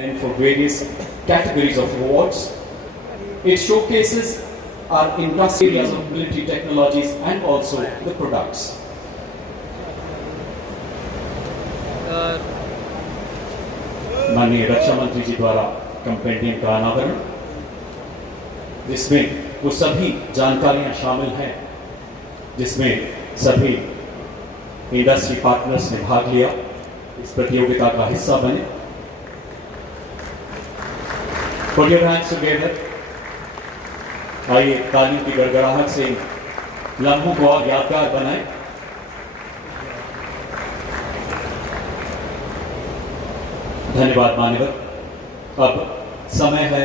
then for various categories of awards. It showcases our industry areas of military technologies and also the products. माननीय रक्षा मंत्री जी द्वारा compendium का अनावरण, जिसमें वो सभी जानकारियां शामिल हैं, जिसमें सभी इंडस्ट्री पार्टनर्स ने भाग लिया, इस प्रतियोगिता का हिस्सा बने। Put your hands together. आइए तालियों की गड़गड़ाहट से लम्हों को और यादगार बनाएं। धन्यवाद मान्यवर। अब समय है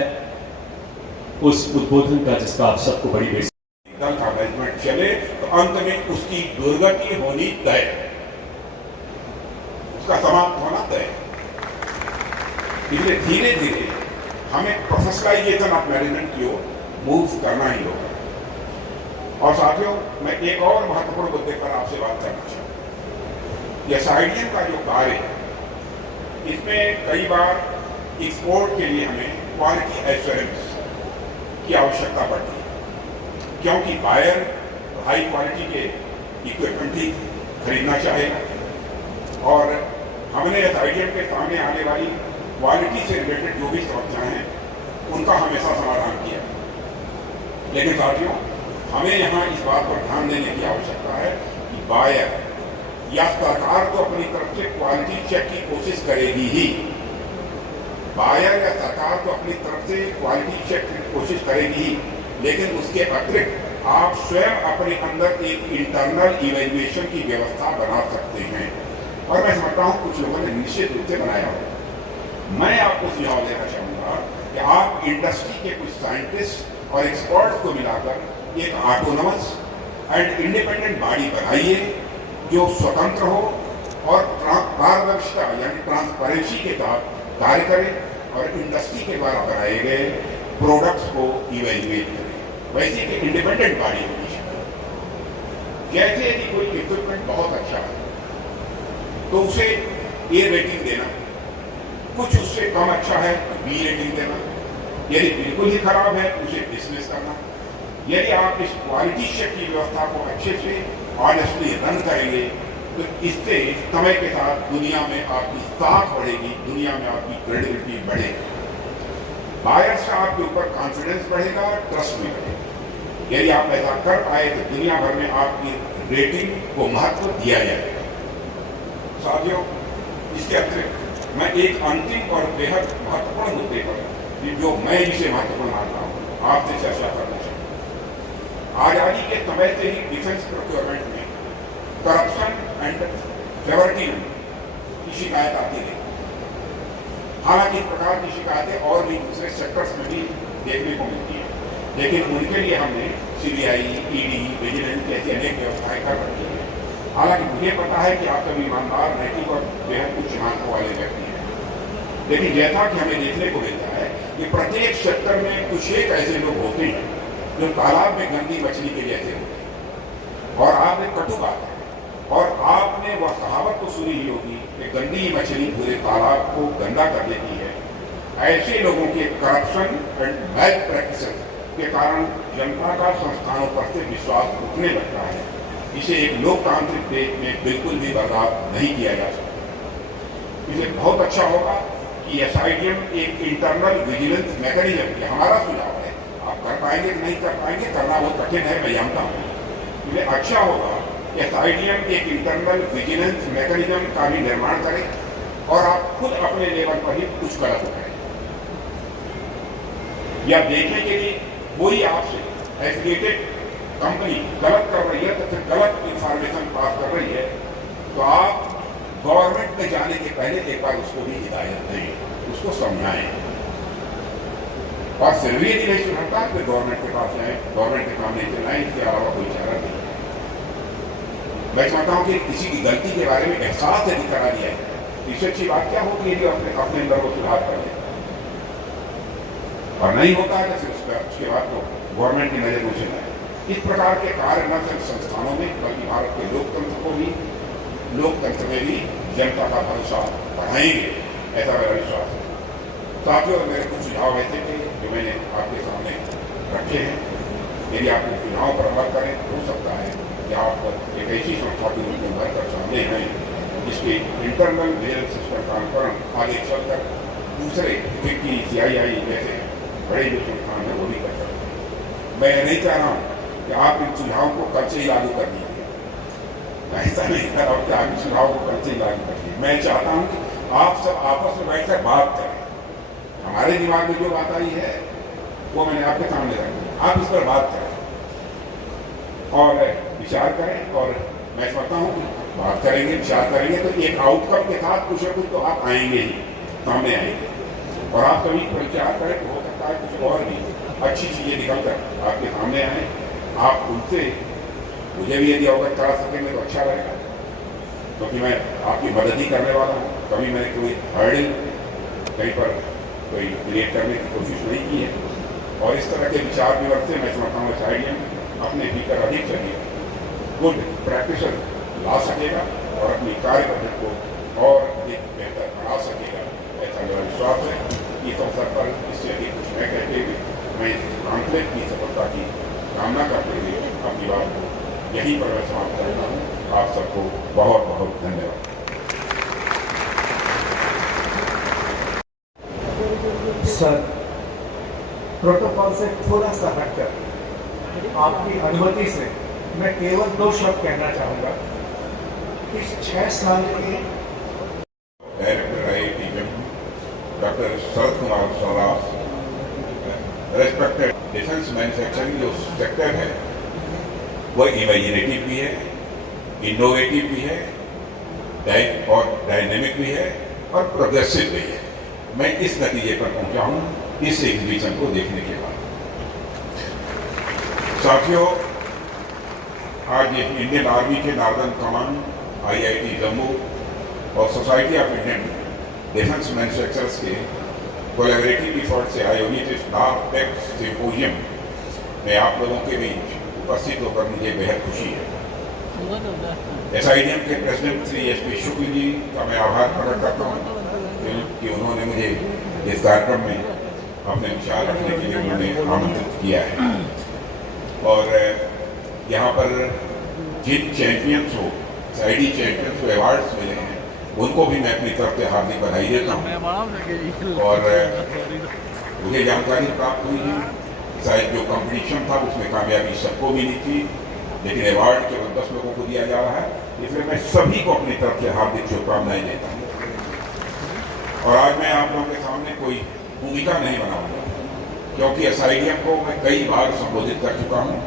उस उद्बोधन का जिसका आप सबको बड़ी बेसब्री। दल का मैनेजमेंट चले तो अंत में उसकी दुर्गति होनी तय, उसका समाप्त होना तय। इसलिए धीरे धीरे हमें प्रोफेशनलाइजेशन ऑफ मैनेजमेंट की ओर मूव करना ही होगा। और साथियों, मैं एक और महत्वपूर्ण मुद्दे पर आपसे बात करना चाहूँ। यह एसआईडीएम का जो कार्य है, इसमें कई बार एक्सपोर्ट के लिए हमें क्वालिटी एश्योरेंस की आवश्यकता पड़ती है, क्योंकि बायर हाई क्वालिटी के इक्विपमेंट ही खरीदना चाहेगा। और हमने एसआईडीएम के सामने आने वाली क्वालिटी से रिलेटेड जो भी समस्याएं हैं, उनका हमेशा समाधान किया। लेकिन साथियों, हमें यहाँ इस बात पर ध्यान देने की आवश्यकता है कि बायर या सरकार तो अपनी तरफ से क्वालिटी चेक की कोशिश करेगी ही, बायर या सरकार तो अपनी तरफ से क्वालिटी चेक की कोशिश करेगी ही, लेकिन उसके अतिरिक्त आप स्वयं अपने अंदर एक इंटरनल इवैल्यूएशन की व्यवस्था बना सकते हैं। और मैं समझता हूँ कुछ लोगों ने निश्चित रूप से बनाया हो। मैं आपको सुझाव देना चाहूँगा कि आप इंडस्ट्री के कुछ साइंटिस्ट और एक्सपर्ट्स को मिलाकर एक ऑटोनमस एंड इंडिपेंडेंट बॉडी बनाइए, जो स्वतंत्र हो और पारदर्शिता यानी ट्रांसपेरेंसी के साथ कार्य करें और इंडस्ट्री के द्वारा बनाए गए प्रोडक्ट्स को इवैल्यूएट करें। वैसे कि इंडिपेंडेंट बॉडी होनी चाहिए। जैसे यदि कोई इक्विपमेंट बहुत अच्छा है तो उसे ए रेटिंग देना, कुछ उससे कम अच्छा है तो बी रेटिंग देना, यदि बिल्कुल ही खराब है उसे डिसमिस करना। यदि आप इस क्वालिटी चेक की व्यवस्था को अच्छे से ऑनेस्टली रन करेंगे तो इससे समय के साथ दुनिया में आपकी साख बढ़ेगी, दुनिया में आपकी क्रेडिबिलिटी बढ़ेगी, बायर से आपके ऊपर कॉन्फिडेंस बढ़ेगा, ट्रस्ट भी बढ़ेगा। यदि आप ऐसा कर पाए तो दुनिया भर में आपकी रेटिंग को महत्व दिया जाएगा। साथियों, इसके अतिरिक्त मैं एक अंतिम और बेहद महत्वपूर्ण मुद्दे पर, जो मैं इसे महत्वपूर्ण मानता हूँ, आपसे चर्चा करना चाहूँ। आजादी के समय से ही डिफेंस प्रोक्योरमेंट में करप्शन एंड फेवरेटिज्म की शिकायत आती रही। हालांकि इस प्रकार की शिकायतें और भी दूसरे सेक्टर्स में भी देखने को मिलती हैं, लेकिन उनके लिए हमने सीबीआई, ईडी, विजिलेंस जैसी अनेक व्यवस्थाएं कर रखी हैं। हालांकि मुझे पता है कि आप सभी ईमानदार, नैतिक और बेहद उच्च मानकों वाले व्यक्ति हैं, लेकिन जैसा कि हमें देखने को मिलता है कि प्रत्येक सेक्टर में कुछ एक ऐसे लोग होते हैं जो तालाब में गंदी मछली के जैसे होते हैं। और आपने कटु बात है, और आपने वह कहावत तो सुनी ही होगी कि गंदी मछली पूरे तालाब को गंदा कर देती है। ऐसे लोगों के करप्शन एंड बैड प्रैक्टिसेस के कारण जनता का संस्थानों पर से विश्वास उठने लगता है। इसे एक लोकतांत्रिक देश में बिल्कुल भी बर्दाश्त नहीं किया जा सकता। इसे बहुत अच्छा होगा कि एसआईडीएम एक इंटरनल विजिलेंस मैकेनिज्म, ये हमारा सुझाव है, आप कर पाएंगे कि नहीं कर पाएंगे, करना बहुत कठिन है, मैं जानता हूँ। इसलिए अच्छा होगा कि एसआईडीएम एक इंटरनल विजिलेंस मैकेनिज्म का भी निर्माण करे और आप खुद अपने लेवल पर ही कुछ कदम उठाएं, या देखें कि कोई आपसे एफिलिएटेड कंपनी गलत कर रही है तो फिर गलत इंफॉर्मेशन पास कर रही है, तो आप गवर्नमेंट में जाने के पहले एक बार उसको भी हिदायत दें, उसको समझाएं। और फिर भी यदि नहीं सुधरता तो गवर्नमेंट के पास जाए, गवर्नमेंट के सामने चलाएं, इसके अलावा कोई चारा नहीं है। मैं चाहता हूँ कि किसी की गलती के बारे में एहसास यदि करा दिया है, इससे अच्छी बात क्या होगी यदि अपने अंदर को सुधार कर ले, और नहीं होता है तो फिर उसके बाद तो गवर्नमेंट की नजर उसे लाए। इस प्रकार के कार्य न सिर्फ संस्थानों में बल्कि भारत के लोकतंत्र को भी, लोकतंत्र में भी जनता का भरोसा बढ़ाएंगे, ऐसा मेरा विश्वास है। साथियों, मेरे कुछ सुझाव ऐसे थे जो मैंने आपके सामने रखे हैं। यदि आप उन सुझावों पर अमल करें, हो सकता है कि आप एक ऐसी संस्था के रूप में भरकर सामने आए जिसके इंटरनल लीगल सिस्टम का अनुकरण आगे चलकर दूसरे की CII जैसे बड़े जो संस्थान हैं वो भी कर सकते हैं। मैं नहीं चाह रहा हूँ कि आप इन सुझावों को कल से ही लागू कर दीजिए। मैं ऐसा नहीं कह रहा हूँ कि आप इन सुझावों को कल से ही लागू कर दीजिए। मैं चाहता हूँ कि आप सब आपस में बैठकर बात करें। हमारे दिमाग में जो बात आई है वो मैंने आपके सामने रखी, आप इस पर बात करें और विचार करें। और मैं समझता हूँ कि बात करेंगे, विचार करेंगे तो एक आउटकम के साथ कुछ न कुछ तो आप आएंगे ही, सामने आएंगे। और आप सभी पर विचार करें तो हो सकता है कुछ और भी अच्छी चीज़ें निकल कर आपके सामने आए। आप उनसे मुझे भी यदि अवगत करा सकेंगे तो अच्छा रहेगा, क्योंकि मैं आपकी मदद ही करने वाला हूँ। कभी मैंने कोई हर्डल कहीं पर कोई क्रिएट करने की कोशिश नहीं की है। और इस तरह के विचार विमर्श से मैं समझता हूँ SIDM अपने भीतर अधिक से अधिक गुड प्रैक्टिस ला सकेगा और अपनी कार्य पद्धति को और अधिक बेहतर बना सकेगा, ऐसा मेरा विश्वास है। इस अवसर पर इससे अधिक कुछ न कहते हुए मैं इस कॉन्फ्रेंस की सफलता की कामना करते हुए अपनी बात को यहीं पर मैं समाप्त करता हूँ। आप सबको बहुत बहुत धन्यवाद। सर, प्रोटोकॉल से थोड़ा सा हटकर आपकी अनुमति से मैं केवल 2 शब्द कहना चाहूँगा। इस 6 साल के director IIT doctor Sharad Kumar सौराफ, respected defence manufacturing जो सेक्टर है वह इमेजिनेटिव भी है, इनोवेटिव भी है और डायनेमिक भी है और प्रोग्रेसिव भी है। मैं इस नतीजे पर पहुंचा हूं इस एग्जीबिशन को देखने के बाद। साथियों, आज इंडियन आर्मी के नॉर्दर्न कमांड, IIT जम्मू और society of Indian defence manufacturers के कोलैबोरेटिव एफर्ट से आयोजित इस NARTEX सिम्पोजियम में आप लोगों के बीच उपस्थित होकर मुझे बेहद खुशी है। SIDM के प्रेसिडेंट श्री SP शुक्ल जी का मैं आभार प्रकट करता हूँ कि उन्होंने मुझे इस कार्यक्रम में अपने विचार रखने के लिए उन्होंने आमंत्रित किया है। और यहाँ पर जिन चैंपियंस को SID चैंपियंस को अवार्ड्स मिले हैं उनको भी मैं अपनी तरफ से हार्दिक बधाई देता हूँ। और मुझे जानकारी प्राप्त हुई है शायद जो कंपटीशन था उसमें कामयाबी सबको मिली थी, लेकिन अवार्ड केवल 10 लोगों को दिया जा रहा है। इसलिए मैं सभी को अपनी तरफ से हार्दिक शुभकामनाएं देता हूँ। और आज मैं आप लोगों के सामने कोई भूमिका नहीं बनाऊंगा, क्योंकि SIDM को मैं कई बार संबोधित कर चुका हूँ।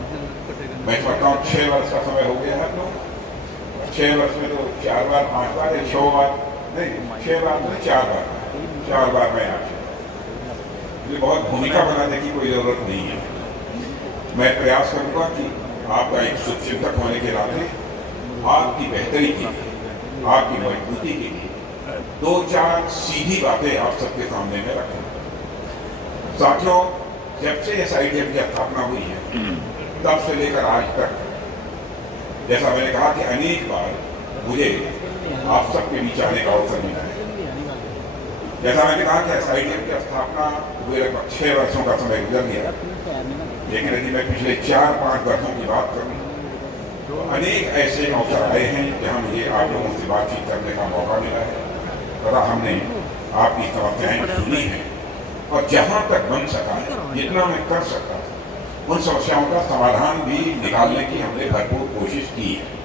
मैं समझता हूँ 6 वर्ष का समय हो गया है। तो 6 वर्ष में तो 4 बार 5 बार या 6 बार नहीं, 6 बार नहीं 4 बार मैं आ चुका। मुझे बहुत भूमिका बनाने की कोई जरूरत नहीं है। मैं प्रयास करूँगा कि आपका एक शुभचिंतक होने के नाते आपकी बेहतरी के लिए, आपकी मजबूती के लिए 2-4 सीधी बातें आप सबके सामने में रखूं। साथियों, जब से SIDM की स्थापना हुई है तब से लेकर आज तक, जैसा मैंने कहा कि अनेक बार मुझे आप सबके बीच आने का अवसर मिला है। जैसा मैंने कहा कि SIDM की स्थापना हुए लगभग 6 वर्षों का समय गुजर गया, लेकिन यदि मैं पिछले 4-5 वर्षों की बात करूं तो अनेक ऐसे अवसर आए हैं जहां मुझे आप लोगों से बातचीत करने का मौका मिला है तथा हमने आपकी समस्याएं सुनी हैं और जहां तक बन सका है, जितना मैं कर सकता था, उन समस्याओं का समाधान भी निकालने की हमने भरपूर कोशिश की है।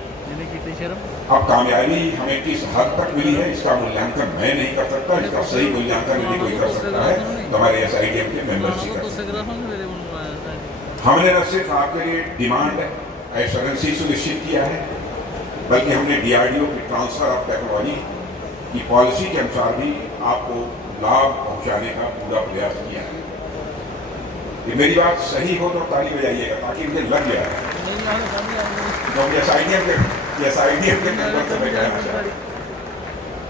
अब कामयाबी हमें किस हद तक मिली है इसका मूल्यांकन मैं नहीं कर सकता। इसका सही मूल्यांकन यदि कोई कर सकता है तो हमारे SIDM के मेंबर्स ही कर सकते हैं। हमने न सिर्फ आपके लिए डिमांड एश्योरेंसी सुनिश्चित किया है, बल्कि हमने DRDO की ट्रांसफर ऑफ टेक्नोलॉजी की पॉलिसी के अनुसार भी आपको लाभ पहुंचाने का पूरा प्रयास किया है। ये मेरी बात सही हो तो ताली बजाइएगा ताकि मुझे लग जाए, क्योंकि SIDM के मेंबर से मैं कहना चाहता हूं,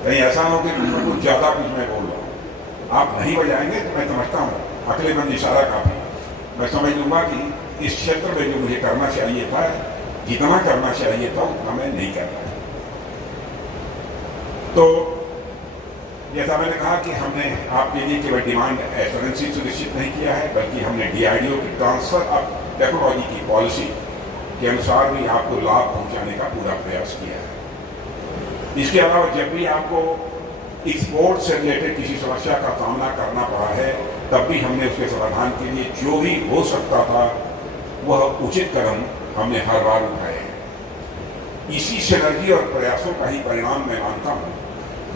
कहीं ऐसा हो कि कुछ ज़्यादा कुछ मैं बोल रहा हूँ। आप नहीं बजाएंगे तो मैं समझता हूँ अकलेमंद इशारा काफी, मैं समझ लूँगा कि इस क्षेत्र में जो मुझे करना चाहिए था, जितना करना चाहिए था उतना मैं नहीं कर रहा। तो जैसा मैंने कहा कि हमने आपके लिए केवल डिमांड एश्योरेंस सुनिश्चित नहीं किया है, बल्कि हमने DRDO की ट्रांसफर ऑफ टेक्नोलॉजी की पॉलिसी के अनुसार भी आपको लाभ पहुंचाने का पूरा प्रयास किया है। इसके अलावा जब भी आपको एक्सपोर्ट से रिलेटेड किसी समस्या का सामना करना पड़ा है, तब भी हमने उसके समाधान के लिए जो भी हो सकता था वह उचित कदम हमने हर बार उठाए हैं। इसी सिनर्जी और प्रयासों का ही परिणाम मैं मानता हूँ।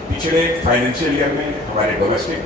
पिछले फाइनेंशियल ईयर में हमारे डोमेस्टिक